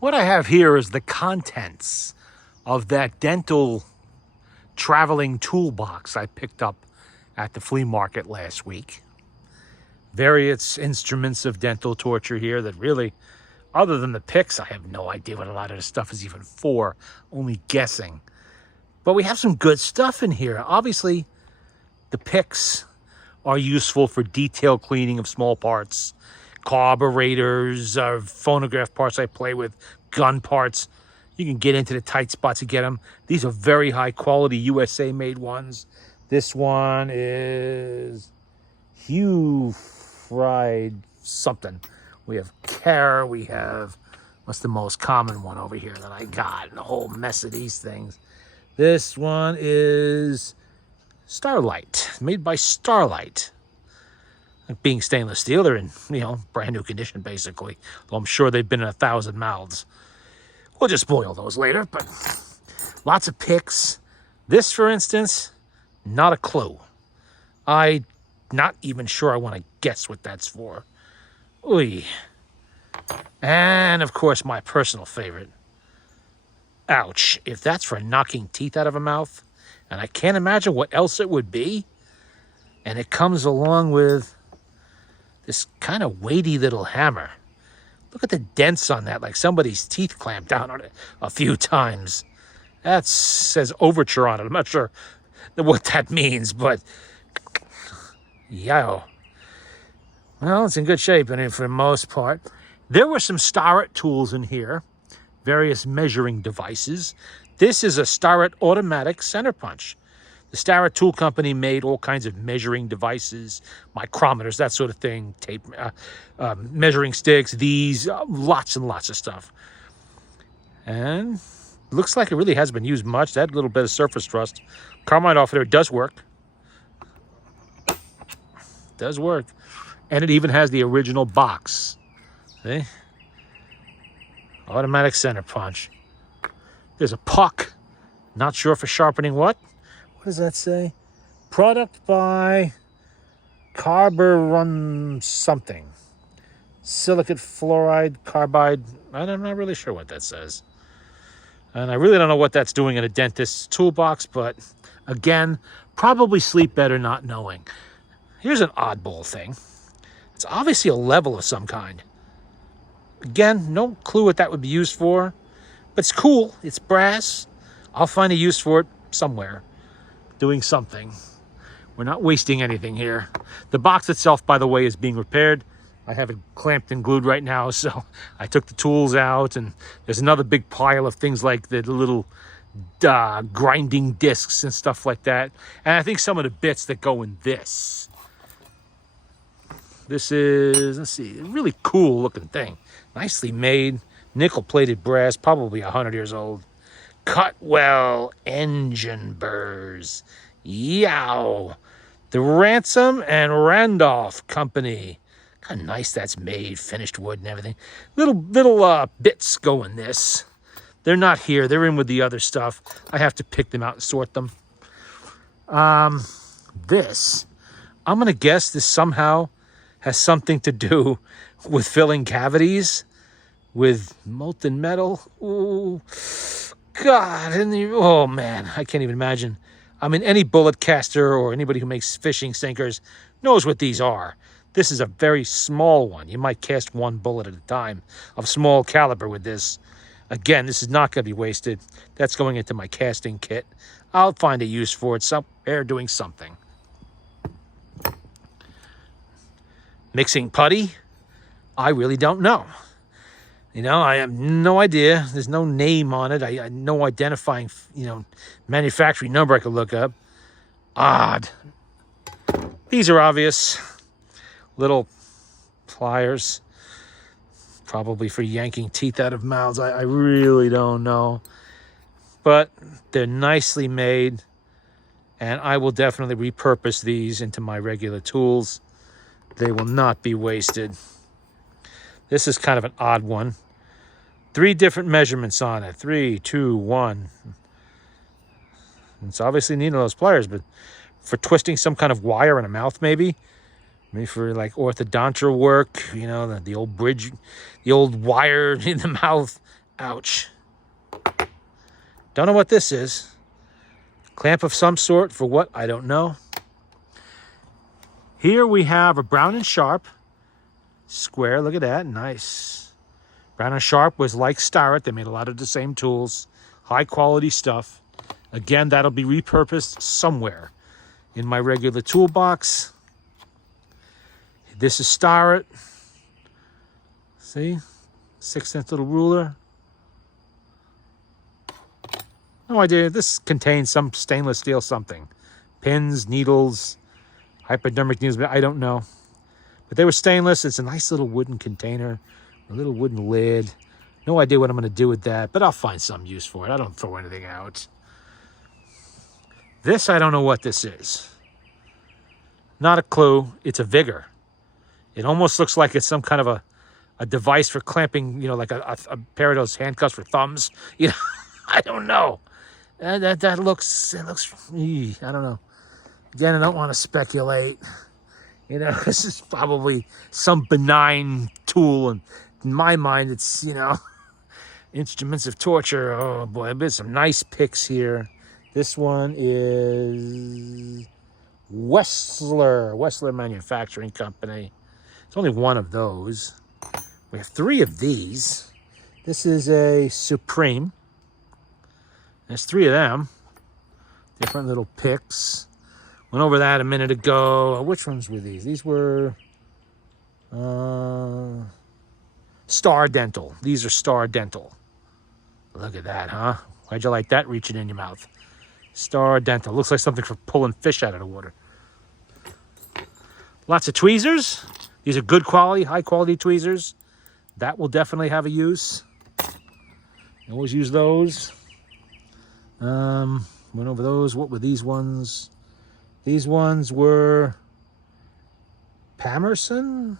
What I have here is the contents of that dental traveling toolbox I picked up at the flea market last week. Various instruments of dental torture here that really, other than the picks, I have no idea what a lot of this stuff is even for, only guessing. But we have some good stuff in here. Obviously, the picks are useful for detail cleaning of small parts, carburetors, phonograph parts I play with, gun parts. You can get into the tight spots to get them. These are very high quality USA made ones. This one is Hue Fried something. We have Care, we have, what's the most common one over here that I got, and a whole mess of these things. This one is Starlight, made by Starlight. Being stainless steel, they're in, brand new condition basically. Though I'm sure they've been in 1,000 mouths. We'll just boil those later, but lots of picks. This, for instance, not a clue. I'm not even sure I want to guess what that's for. Oy. And, of course, my personal favorite. Ouch. If that's for knocking teeth out of a mouth, and I can't imagine what else it would be, and it comes along with this kind of weighty little hammer. Look at the dents on that, like somebody's teeth clamped down on it a few times. That says Overture on it. I'm not sure what that means, but yow. Well, it's in good shape, and for the most part. There were some Starrett tools in here, various measuring devices. This is a Starrett automatic center punch. The Starrett Tool Company made all kinds of measuring devices, micrometers, that sort of thing, tape, measuring sticks, these, lots and lots of stuff. And looks like it really hasn't been used much. That little bit of surface rust. Carmine off there does work. Does work. And it even has the original box. See? Automatic center punch. There's a puck. Not sure for sharpening what. What does that say? Product by Carburon something. Silicate fluoride, carbide. I'm not really sure what that says. And I really don't know what that's doing in a dentist's toolbox, but again, probably sleep better not knowing. Here's an oddball thing. It's obviously a level of some kind. Again, no clue what that would be used for, but it's cool. It's brass. I'll find a use for it somewhere. Doing something. We're not wasting anything here. The box itself, by the way, is being repaired. I have it clamped and glued right now, so I took the tools out, and there's another big pile of things like the little grinding discs and stuff like that. And I think some of the bits that go in this. This is, let's see, a really cool looking thing. Nicely made, nickel-plated brass, probably 100 years old. Cutwell engine burrs. Yow. The Ransom and Randolph Company. Kind of nice that's made, finished wood and everything. Little bits go in this. They're not here. They're in with the other stuff. I have to pick them out and sort them. This, I'm going to guess this somehow has something to do with filling cavities with molten metal. Ooh. God, oh man, I can't even imagine. I mean, any bullet caster or anybody who makes fishing sinkers knows what these are. This is a very small one. You might cast one bullet at a time of small caliber with this. Again, this is not going to be wasted. That's going into my casting kit. I'll find a use for it somewhere doing something. Mixing putty? I really don't know. I have no idea. There's no name on it. I no identifying, manufacturing number I could look up. Odd. These are obvious. Little pliers. Probably for yanking teeth out of mouths. I really don't know. But they're nicely made. And I will definitely repurpose these into my regular tools. They will not be wasted. This is kind of an odd one. 3 different measurements on it. 3, 2, 1. It's obviously needing those pliers, but for twisting some kind of wire in a mouth, maybe for like orthodontal work, the old bridge, the old wire in the mouth. Ouch. Don't know what this is. Clamp of some sort for what? I don't know. Here we have a Brown & Sharp square. Look at that. Nice. Brown & Sharp was like Starrett. They made a lot of the same tools. High quality stuff. Again, that'll be repurposed somewhere in my regular toolbox. This is Starrett. See? 6-inch little ruler. No idea. This contains some stainless steel something. Pins, needles, hypodermic needles. I don't know. But they were stainless. It's a nice little wooden container. A little wooden lid. No idea what I'm going to do with that. But I'll find some use for it. I don't throw anything out. This, I don't know what this is. Not a clue. It's a vigor. It almost looks like it's some kind of a device for clamping, you know, like a pair of those handcuffs for thumbs. You know, I don't know. That looks, I don't know. Again, I don't want to speculate. You know, this is probably some benign tool. And in my mind, it's, you know, instruments of torture. Oh, boy, there's some nice picks here. This one is Wessler Manufacturing Company. It's only one of those. We have 3 of these. This is a Supreme. There's 3 of them. Different little picks. Went over that a minute ago. Which ones were these? These were Star Dental. These are Star Dental. Look at that, huh? Why'd you like that reaching in your mouth? Star Dental. Looks like something for pulling fish out of the water. Lots of tweezers. These are good quality, high quality tweezers. That will definitely have a use. You always use those. Went over those. What were these ones? These ones were Pamerson,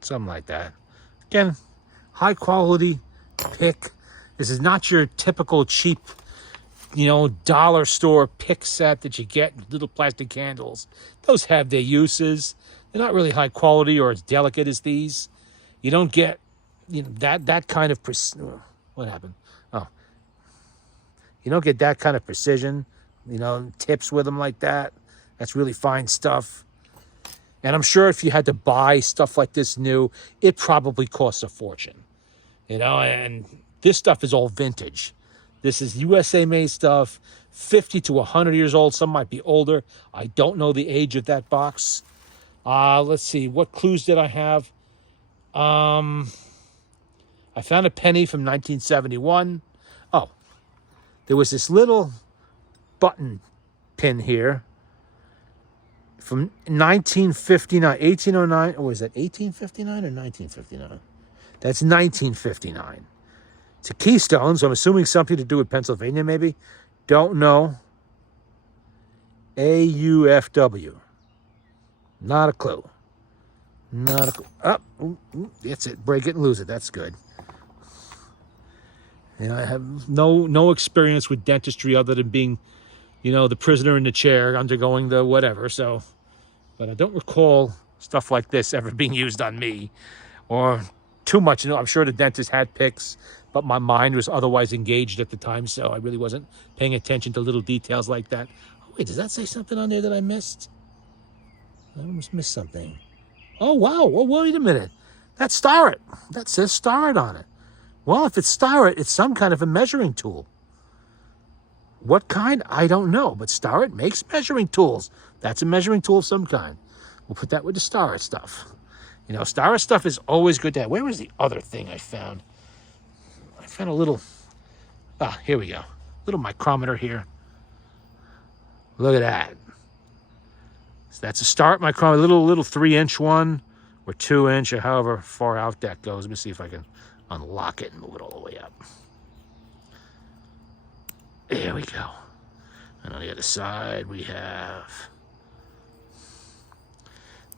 something like that. Again, high quality pick. This is not your typical cheap, you know, dollar store pick set that you get with little plastic handles. Those have their uses. They're not really high quality or as delicate as these. You don't get, you know, that kind of what happened? Oh, you don't get that kind of precision. You know, tips with them like that. That's really fine stuff. And I'm sure if you had to buy stuff like this new, it probably costs a fortune. You know, and this stuff is all vintage. This is USA made stuff, 50 to 100 years old. Some might be older. I don't know the age of that box. Let's see, what clues did I have? I found a penny from 1971. Oh, there was this little button pin here from 1959, 1809. Or was that 1859 or 1959? That's 1959. It's a keystone, so I'm assuming something to do with Pennsylvania, maybe. Don't know. AUFW. Not a clue. Not a clue. Oh, that's it. Break it and lose it. That's good. And I have no experience with dentistry other than being, you know, the prisoner in the chair undergoing the whatever. So, but I don't recall stuff like this ever being used on me or too much. You know, I'm sure the dentist had picks, but my mind was otherwise engaged at the time, so I really wasn't paying attention to little details like that. Oh, wait, does that say something on there that I missed? I almost missed something. Oh, wow. Well, wait a minute. That's Starrett. That says Starrett on it. Well, if it's Starrett, it's some kind of a measuring tool. What kind? I don't know. But Starrett makes measuring tools. That's a measuring tool of some kind. We'll put that with the Starrett stuff. You know, Starrett stuff is always good to have. Where was the other thing I found? I found a little... Ah, here we go. Little micrometer here. Look at that. So that's a Starrett micrometer. Little 3-inch one. Or 2-inch, or however far out that goes. Let me see if I can unlock it and move it all the way up. There we go. And on the other side, we have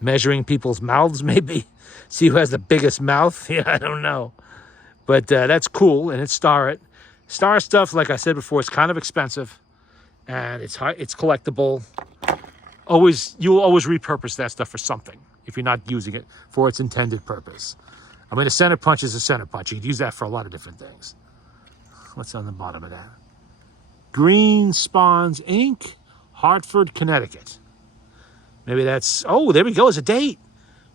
measuring people's mouths, maybe. See who has the biggest mouth. Yeah, I don't know. But that's cool, and it's Starrett. Starrett stuff, like I said before, it's kind of expensive, and it's collectible. You'll always repurpose that stuff for something if you're not using it for its intended purpose. I mean, a center punch is a center punch. You could use that for a lot of different things. What's on the bottom of that? Green Spawns Inc., Hartford, Connecticut. Maybe that's, oh, there we go, it's a date.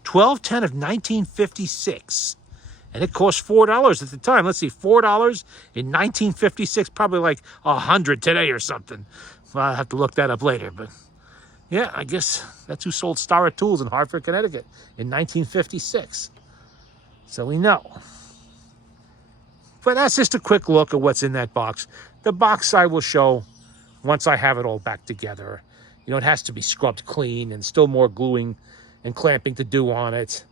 12/10 of 1956. And it cost $4 at the time. Let's see, $4 in 1956, probably like $100 today or something. Well, I'll have to look that up later. But yeah, I guess that's who sold Starrett Tools in Hartford, Connecticut in 1956. So we know. But that's just a quick look at what's in that box. The box I will show once I have it all back together. You know, it has to be scrubbed clean and still more gluing and clamping to do on it.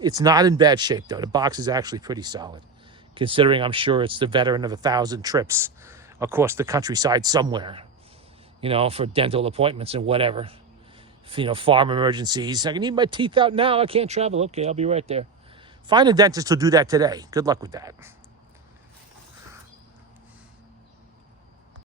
It's not in bad shape, though. The box is actually pretty solid, considering I'm sure it's the veteran of 1,000 trips across the countryside somewhere, you know, for dental appointments and whatever. You know, farm emergencies. I can need my teeth out now. I can't travel. Okay, I'll be right there. Find a dentist who'll do that today. Good luck with that.